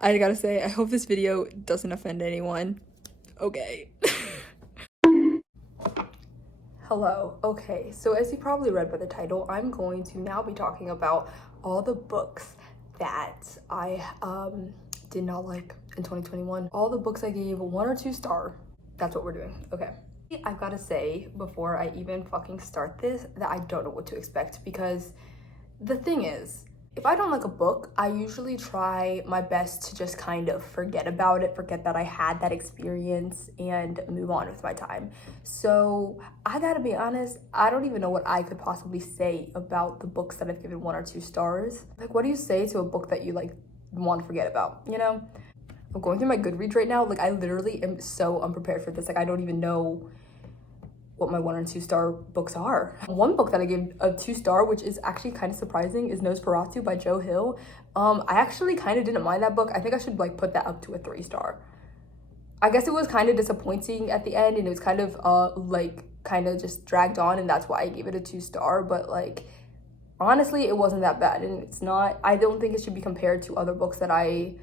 I gotta say, I hope this video doesn't offend anyone. Okay. Hello. Okay, so as you probably read by the title, I'm going to now be talking about all the books that I did not like in 2021. All the books I gave 1 or 2 star. That's what we're doing. Okay. I've got to say before I even fucking start this that I don't know what to expect, because the thing is, if I don't like a book, I usually try my best to just kind of forget about it, forget that I had that experience, and move on with my time. So I gotta be honest, I don't even know what I could possibly say about the books that I've given 1 or 2 stars. Like, what do you say to a book that you like want to forget about, you know? I'm going through my Goodreads right now. Like, I literally am so unprepared for this. Like, I don't even know what my 1 or 2 star books are. One book that I gave a 2 star, which is actually kind of surprising, is Nosferatu by Joe Hill. I actually kind of didn't mind that book. I think I should like put that up to a 3 star. I guess it was kind of disappointing at the end, and it was kind of just dragged on, and that's why I gave it a 2 star. But like, honestly, it wasn't that bad, and it's not, I don't think it should be compared to other books that I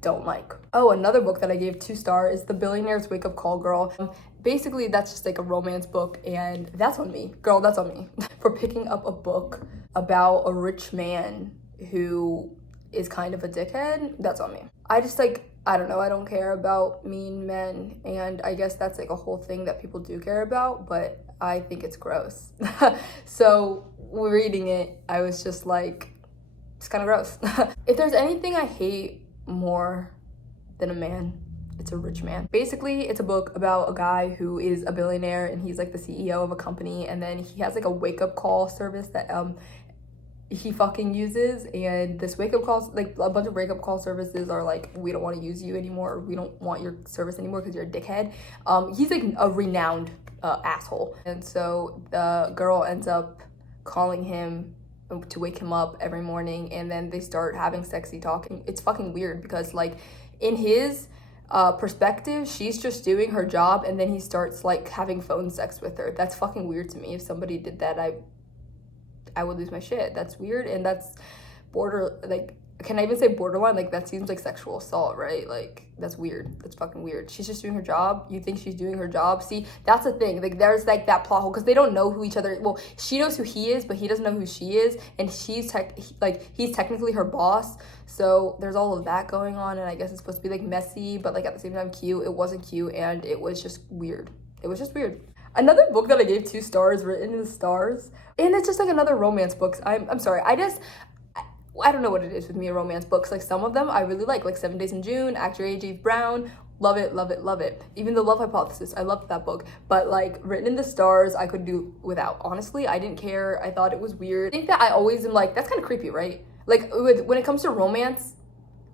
don't like. Oh, another book that I gave 2 stars is The Billionaires Wake Up Call Girl. Basically, that's just like a romance book, and that's on me. Girl, that's on me. For picking up a book about a rich man who is kind of a dickhead, that's on me. I just I don't know, I don't care about mean men, and I guess that's like a whole thing that people do care about, but I think it's gross. So reading it, I was just like, it's kind of gross. If there's anything I hate more than a man, it's a rich man. Basically, it's a book about a guy who is a billionaire, and he's like the CEO of a company, and then he has like a wake-up call service that he fucking uses, and this wake-up call, like a bunch of wake-up call services are like, we don't want to use you anymore, or we don't want your service anymore because you're a dickhead. He's like a renowned asshole, and so the girl ends up calling him to wake him up every morning, and then they start having sexy talking. It's fucking weird because like in his perspective, she's just doing her job, and then he starts like having phone sex with her. That's fucking weird to me. If somebody did that, I would lose my shit. That's weird, and that's can I even say borderline? Like, that seems like sexual assault, right? Like, that's weird. That's fucking weird. She's just doing her job. You think she's doing her job? See, that's the thing. Like, there's like that plot hole because they don't know who each other. Well, she knows who he is, but he doesn't know who she is, and he's technically her boss. So there's all of that going on, and I guess it's supposed to be like messy, but like at the same time cute. It wasn't cute, and it was just weird. It was just weird. Another book that I gave 2 stars, Written in the Stars, and it's just like another romance book. I'm sorry. I don't know what it is with me and romance books. Like, some of them I really like 7 Days in June, Actor A.J. Brown, love it, love it, love it. Even The Love Hypothesis, I loved that book. But like, Written in the Stars, I could do without. Honestly, I didn't care. I thought it was weird. I think that I always am like, that's kind of creepy, right? Like, when it comes to romance,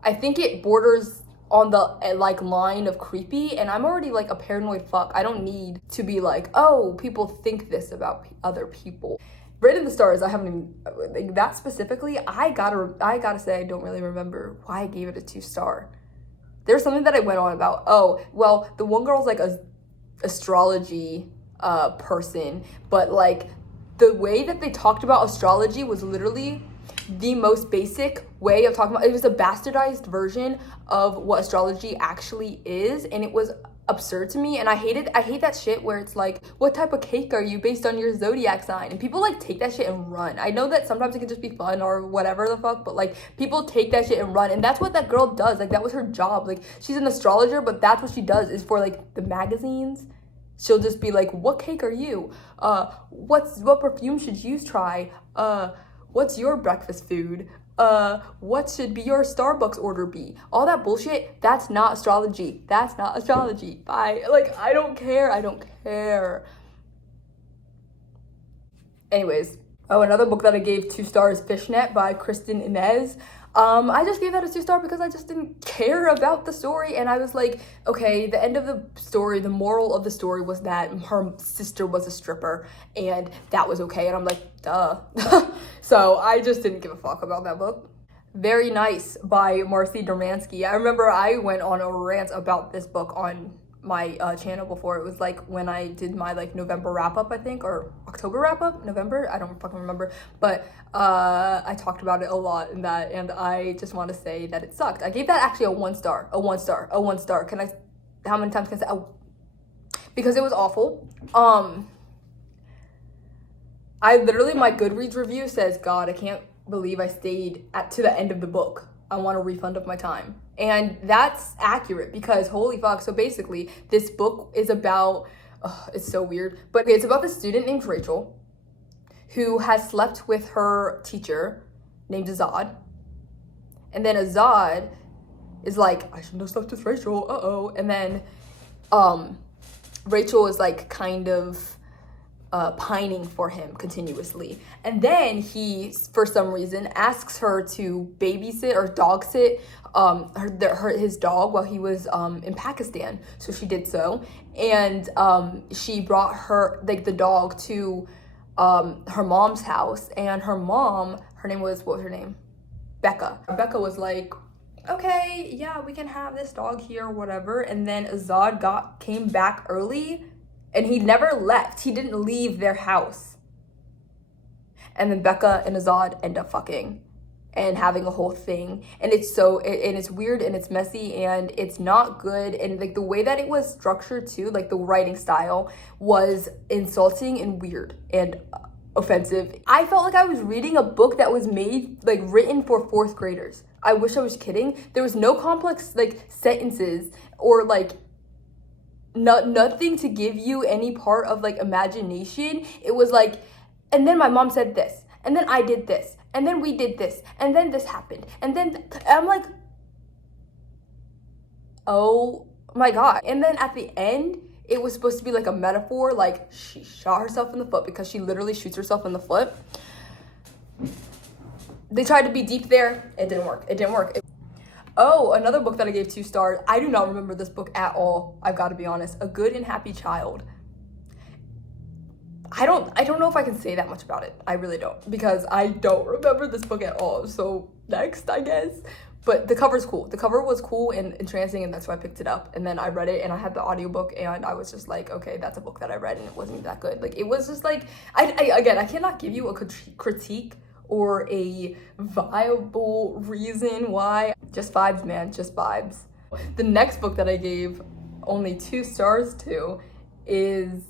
I think it borders on the like line of creepy, and I'm already like a paranoid fuck. I don't need to be like, oh, people think this about other people. Written in the Stars, I haven't even, like, that specifically, I gotta say, I don't really remember why I gave it a 2 star. There's something that I went on about. Oh, well, the one girl's like a astrology person, but like the way that they talked about astrology was literally the most basic way of talking about it. Was a bastardized version of what astrology actually is, and it was absurd to me, and I hate that shit where it's like, what type of cake are you based on your zodiac sign, and people like take that shit and run. I know that sometimes it can just be fun or whatever the fuck, but like, people take that shit and run, and that's what that girl does. Like, that was her job. Like, she's an astrologer, but that's what she does, is for like the magazines. She'll just be like, what cake are you, what perfume should you try, what's your breakfast food, what should be your Starbucks order be? All that bullshit, that's not astrology. That's not astrology. Bye. Like, I don't care. I don't care. Anyways. Oh, another book that I gave 2 stars, Fishnet by Kristen Inez. I just gave that a 2 star because I just didn't care about the story, and I was like, okay, the end of the story, the moral of the story was that her sister was a stripper, and that was okay, and I'm like, duh. So I just didn't give a fuck about that book. Very Nice by Marcy Dermansky. I remember I went on a rant about this book on my channel before. It was like when I did my like November wrap up, I think, or October wrap up, November, I don't fucking remember, but I talked about it a lot in that, and I just want to say that it sucked. I gave that actually a 1 star. Can I, how many times can I say, oh, because it was awful. I literally, my Goodreads review says, God, I can't believe I stayed to the end of the book. I want a refund of my time. And that's accurate because holy fuck. So basically, this book is about, it's so weird, but it's about this student named Rachel who has slept with her teacher named Azad. And then Azad is like, I shouldn't have slept with Rachel, And then Rachel is like kind of pining for him continuously. And then he, for some reason, asks her to babysit or dog sit his dog while he was in Pakistan. So she did so. And she brought the dog to her mom's house. And her mom, what was her name? Becca. Becca was like, okay, yeah, we can have this dog here, whatever. And then Azad came back early. And he never left. He didn't leave their house. And then Becca and Azad end up fucking and having a whole thing. And it's and it's weird and it's messy and it's not good. And like the way that it was structured too, like the writing style was insulting and weird and offensive. I felt like I was reading a book that was written for 4th graders. I wish I was kidding. There was no complex like sentences or like nothing to give you any part of like imagination. It was like, and then my mom said this, and then I did this, and then we did this, and then this happened, and then I'm like, oh my God. And then at the end, it was supposed to be like a metaphor, like she shot herself in the foot because she literally shoots herself in the foot. They tried to be deep there. It didn't work. Oh, another book that I gave 2 stars. I do not remember this book at all. I've got to be honest. A Good and Happy Child. I don't know if I can say that much about it. I really don't, because I don't remember this book at all. So next, I guess. But the cover's cool. The cover was cool and entrancing, and that's why I picked it up. And then I read it, and I had the audiobook, and I was just like, okay, that's a book that I read, and it wasn't that good. Like, it was just like, I cannot give you a critique or a viable reason why. Just vibes, man, just vibes. The next book that I gave only 2 stars to is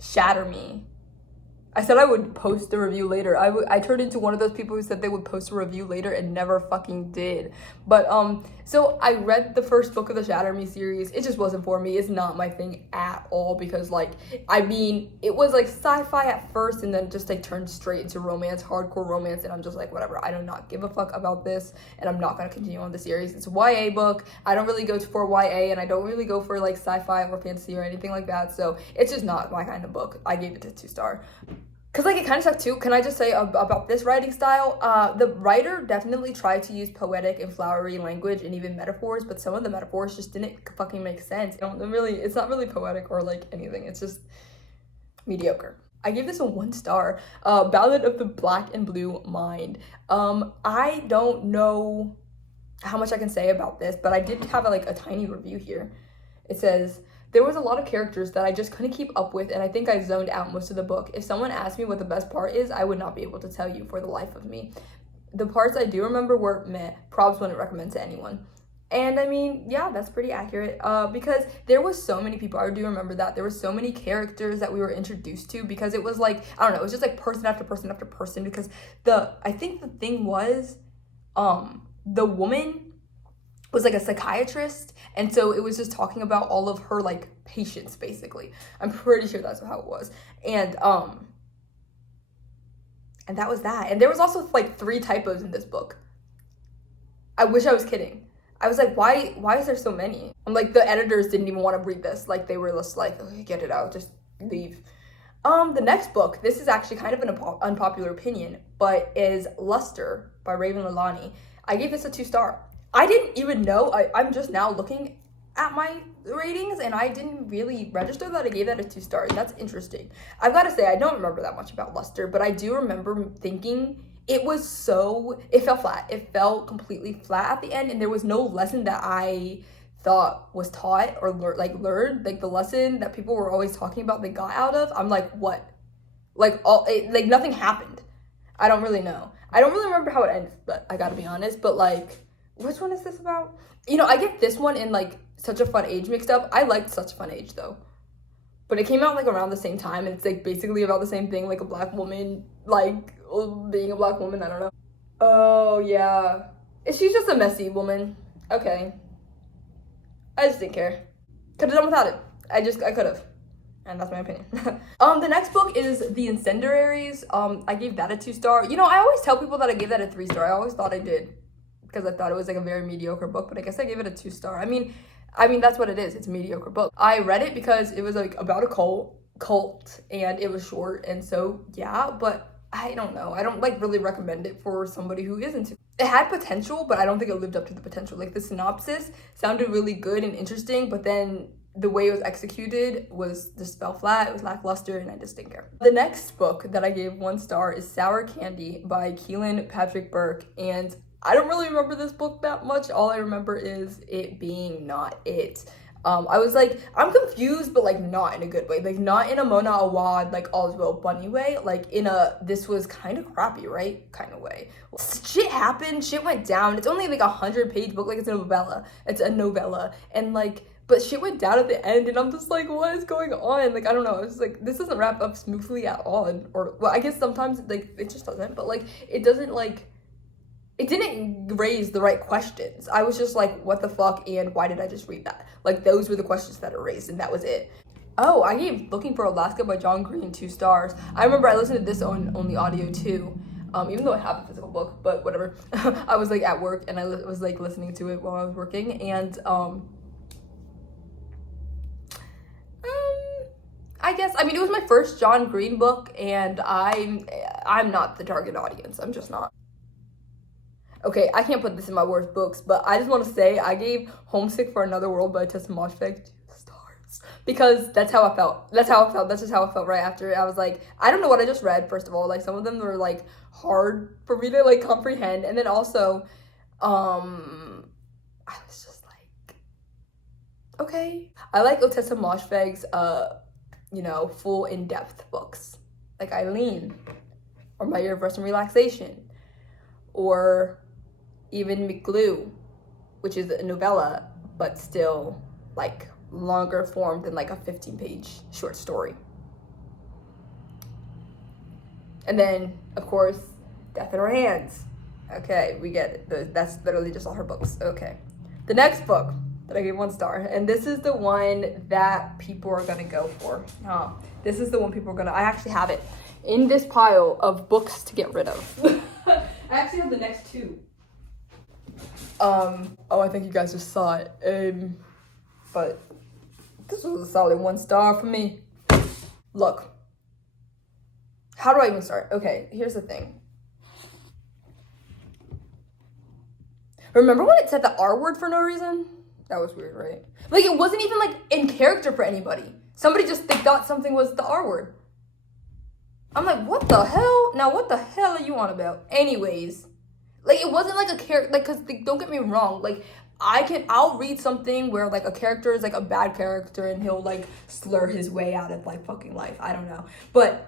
Shatter Me. I said I would post a review later. I turned into one of those people who said they would post a review later and never fucking did. But so I read the first book of the Shatter Me series. It just wasn't for me. It's not my thing at all, because like, I mean, it was like sci-fi at first and then just like turned straight into romance, hardcore romance, and I'm just like, whatever. I do not give a fuck about this, and I'm not gonna continue on the series. It's a YA book. I don't really go for YA, and I don't really go for like sci-fi or fantasy or anything like that. So it's just not my kind of book. I gave it a 2 star. Because, like, it kind of sucked, too. Can I just say about this writing style? The writer definitely tried to use poetic and flowery language and even metaphors, but some of the metaphors just didn't fucking make sense. It's not really poetic or, like, anything. It's just mediocre. I gave this a 1 star. Ballad of the Black and Blue Mind. I don't know how much I can say about this, but I did have, a tiny review here. It says, there was a lot of characters that I just couldn't keep up with, and I think I zoned out most of the book. If someone asked me what the best part is, I would not be able to tell you for the life of me. The parts I do remember were meh. Probs wouldn't recommend to anyone. And I mean, yeah, that's pretty accurate, because there was so many people. I do remember that. There were so many characters that we were introduced to, because it was like, I don't know, it was just like person after person after person, because I think the thing was, the woman was like a psychiatrist, and so it was just talking about all of her like patients, basically. I'm pretty sure that's how it was. And that was that. And there was also like 3 typos in this book. I wish I was kidding. I was like, why is there so many? I'm like, the editors didn't even want to read this. Like, they were just like, okay, get it out, just leave. The next book, this is actually kind of an unpopular opinion, but is Luster by Raven Lalani. I gave this a 2 star. I didn't even know, I'm just now looking at my ratings, and I didn't really register that I gave that a 2 stars. That's interesting. I've got to say, I don't remember that much about Luster, but I do remember thinking it fell flat. It fell completely flat at the end, and there was no lesson that I thought was taught or learned, like the lesson that people were always talking about they got out of, I'm like, what? Like nothing happened. I don't really know. I don't really remember how it ends, but I gotta be honest. But like, which one is this about? You know, I get this one in like Such a Fun Age mixed up. I liked Such a Fun Age though. But it came out like around the same time, and it's like basically about the same thing, like a black woman, like being a black woman, I don't know. Oh yeah. She's just a messy woman. Okay. I just didn't care. Could have done without it. I could have. And that's my opinion. The next book is The Incendiaries. I gave that a 2-star. You know, I always tell people that I gave that a 3-star. I always thought I did, because I thought it was like a very mediocre book, but I guess I gave it a 2-star. I mean, that's what it is. It's a mediocre book. I read it because it was like about a cult, and it was short, and so yeah, but I don't know. I don't like really recommend it for somebody who isn't. It had potential, but I don't think it lived up to the potential. Like the synopsis sounded really good and interesting, but then the way it was executed was just fell flat. It was lackluster, and I just didn't care. The next book that I gave 1 star is Sour Candy by Keelan Patrick Burke, and I don't really remember this book that much. All I remember is it being not it. I was like, I'm confused, but like not in a good way. Like not in a Mona Awad, like all's well bunny way. Like in a, this was kind of crappy, right? Kind of way. Shit happened, shit went down. It's only like 100-page book, like it's a novella. It's a novella. And like, but shit went down at the end, and I'm just like, what is going on? Like, I don't know. It's like, this doesn't wrap up smoothly at all. Or, well, I guess sometimes like it just doesn't, but like, it doesn't like, it didn't raise the right questions. I was just like, what the fuck, and why did I just read that? Like, those were the questions that it raised, and that was it. Oh, I gave Looking for Alaska by John Green 2 stars. I remember I listened to this on the audio too, even though I have a physical book, but whatever. I was like at work, and I was like listening to it while I was working, and I guess, I mean, it was my first John Green book, and I'm not the target audience. I'm just not. Okay, I can't put this in my worst books, but I just want to say I gave Homesick for Another World by Tessa Moshfegh 2 stars. Because that's how I felt. That's just how I felt right after it. I was like, I don't know what I just read, first of all. Like, some of them were, like, hard for me to, like, comprehend. And then also, I was just like, okay. I like Tessa Moshfegh's, you know, full in-depth books. Like Eileen, or My Year of Rest and Relaxation, or even McGlue, which is a novella, but still like longer form than like a 15-page short story. And then, of course, Death in Her Hands. Okay, we get it. That's literally just all her books. Okay. The next book that I gave 1 star, and this is the one that people are gonna go for. This is the one people are gonna, I actually have it in this pile of books to get rid of. I actually have the next 2. Oh, I think you guys just saw it. But this was a solid 1 star for me. Look. How do I even start? Okay, here's the thing. Remember when it said the R word for no reason? That was weird, right? Like, it wasn't even, like, in character for anybody. Somebody just, they thought something was the R word. I'm like, what the hell? Now, what the hell are you on about? Anyways, like, it wasn't, like, a character, like, because, like, don't get me wrong, like, I'll read something where, like, a character is, like, a bad character, and he'll, like, slur his way out of, like, fucking life. I don't know. But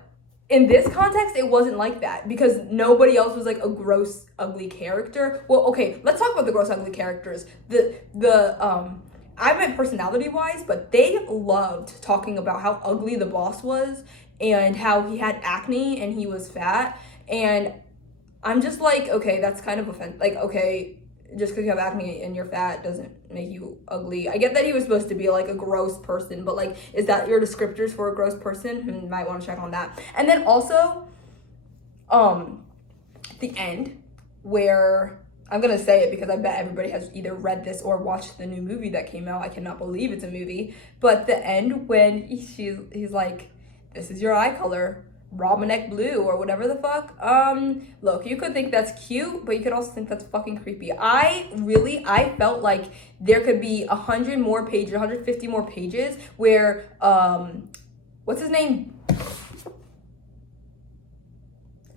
in this context, it wasn't like that, because nobody else was, like, a gross, ugly character. Well, okay, let's talk about the gross, ugly characters. I meant personality-wise, but they loved talking about how ugly the boss was, and how he had acne, and he was fat, and I'm just like, okay, that's kind of offensive. Like, okay, just because you have acne and you're fat doesn't make you ugly. I get that he was supposed to be, like, a gross person, but, like, is that your descriptors for a gross person? You might want to check on that. And then also, the end, where, I'm going to say it because I bet everybody has either read this or watched the new movie that came out. I cannot believe it's a movie. But the end when he's like, this is your eye color, Romanek blue, or whatever the fuck. Look, you could think that's cute, but you could also think that's fucking creepy. I felt like there could be 100 more pages, 150 more pages where, what's his name?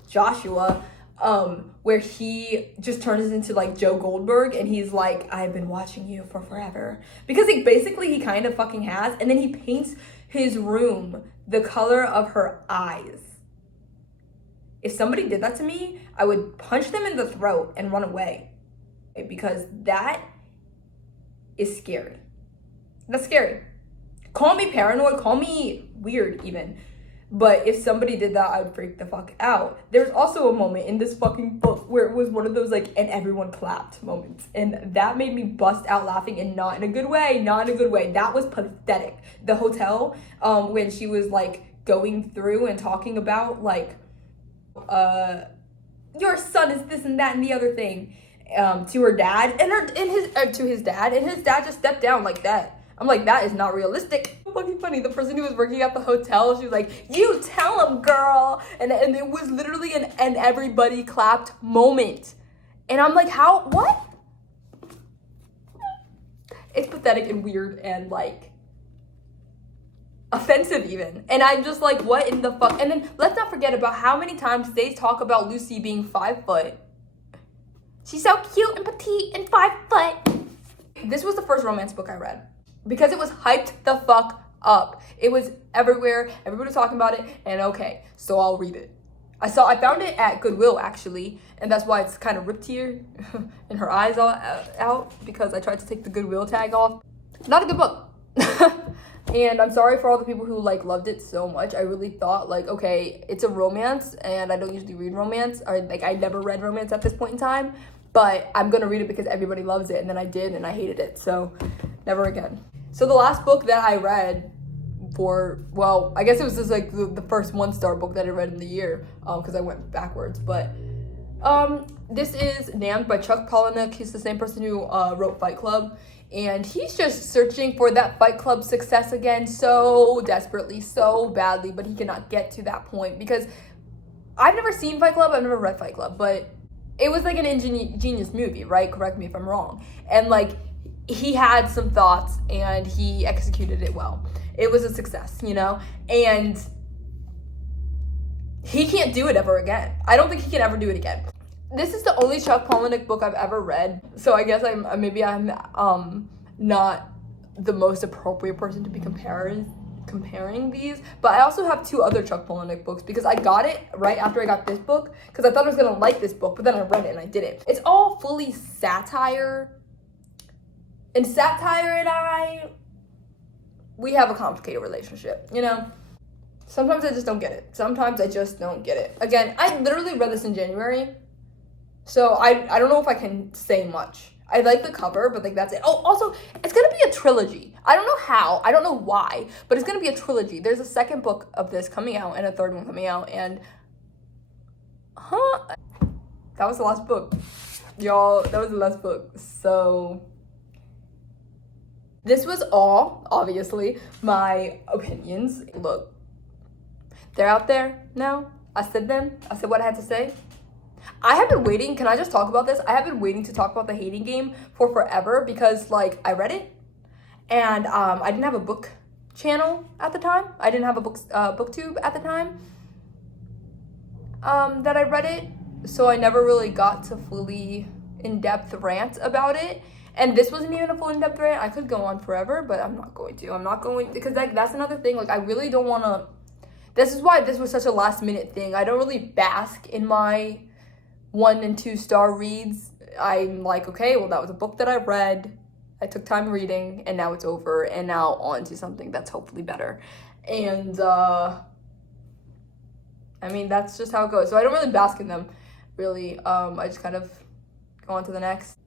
Joshua where he just turns into like Joe Goldberg and he's like, I've been watching you for forever. Because he kind of fucking has. And then he paints his room the color of her eyes. If somebody did that to me, I would punch them in the throat and run away. Because that is scary. That's scary. Call me paranoid, call me weird even. But if somebody did that, I would freak the fuck out. There's also a moment in this fucking book where it was one of those like, and everyone clapped moments. And that made me bust out laughing, and not in a good way, not in a good way. That was pathetic. The hotel, when she was like going through and talking about like, your son is this and that and the other thing, to her dad to his dad, and his dad just stepped down like that. I'm like, that is not realistic. Fucking funny. The person who was working at the hotel, she was like, you tell him, girl. And it was literally an everybody clapped moment. And I'm like, how? What? It's pathetic and weird and like offensive even. And I'm just like, what in the fuck? And then let's not forget about how many times they talk about Lucy being 5 foot. She's so cute and petite and 5 foot. This was the first romance book I read. Because it was hyped the fuck up. It was everywhere. Everybody was talking about it. And okay, so I'll read it. I found it at Goodwill actually. And that's why it's kind of ripped here. And her eyes all out. Because I tried to take the Goodwill tag off. Not a good book. And I'm sorry for all the people who like loved it so much. I really thought like, okay, it's a romance. And I don't usually read romance. Or like I never read romance at this point in time. But I'm going to read it because everybody loves it. And then I did and I hated it. So never again. So the last book that I read well, I guess it was just like the first 1-star book that I read in the year, because I went backwards. But this is Damned by Chuck Palahniuk. He's the same person who wrote Fight Club. And he's just searching for that Fight Club success again so desperately, so badly. But he cannot get to that point because I've never seen Fight Club. I've never read Fight Club. But it was like an ingenious movie, right? Correct me if I'm wrong. And like, he had some thoughts and he executed it well. It was a success, you know? And he can't do it ever again. I don't think he can ever do it again. This is the only Chuck Palahniuk book I've ever read. So I guess I'm not the most appropriate person to be comparing these. But I also have 2 other Chuck Palahniuk books because I got it right after I got this book because I thought I was gonna like this book, but then I read it and I didn't. It's all fully satire. And satire and we have a complicated relationship, you know? Sometimes I just don't get it. Sometimes I just don't get it. Again, I literally read this in January, so I don't know if I can say much. I like the cover, but like that's it. Oh, also, it's gonna be a trilogy. I don't know how, I don't know why, but it's gonna be a trilogy. There's a 2nd book of this coming out and a 3rd one coming out, and that was the last book. Y'all, that was the last book. So this was all, obviously, my opinions. Look, they're out there now. I said them. I said what I had to say. I have been waiting. Can I just talk about this? I have been waiting to talk about The Hating Game for forever because, like, I read it. And I didn't have a book channel at the time. I didn't have a booktube at the time that I read it. So I never really got to fully in-depth rant about it. And this wasn't even a full in-depth rant. I could go on forever, but I'm not going to. I'm not going, because like that's another thing. Like I really don't want to, this is why this was such a last minute thing. I don't really bask in my 1 and 2 star reads. I'm like, okay, well that was a book that I read. I took time reading and now it's over. And now on to something that's hopefully better. And I mean, that's just how it goes. So I don't really bask in them, really. I just kind of go on to the next.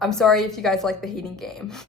I'm sorry if you guys like The Hating Game.